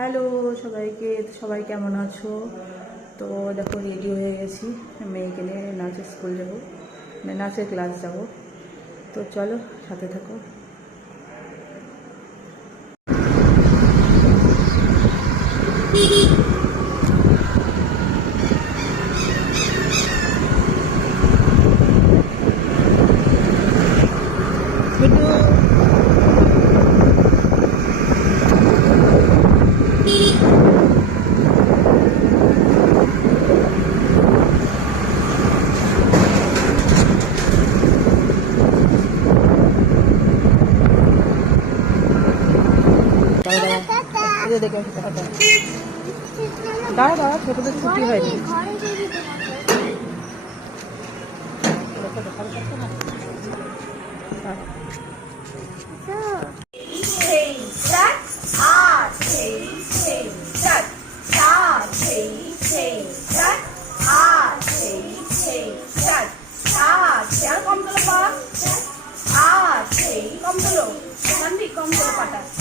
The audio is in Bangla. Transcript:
হ্যালো সবাইকে, সবাই কেমন আছো? তো দেখো রেডি হয়ে গেছি, মেয়েকে নিয়ে নাচের স্কুল যাবো, মানে নাচের ক্লাস যাব। তো চলো সাথে থাকো। দেখে দাঁড়া দাঁড়া, ছোটদের ছুটি হয়নি। কম তোলো পাটা।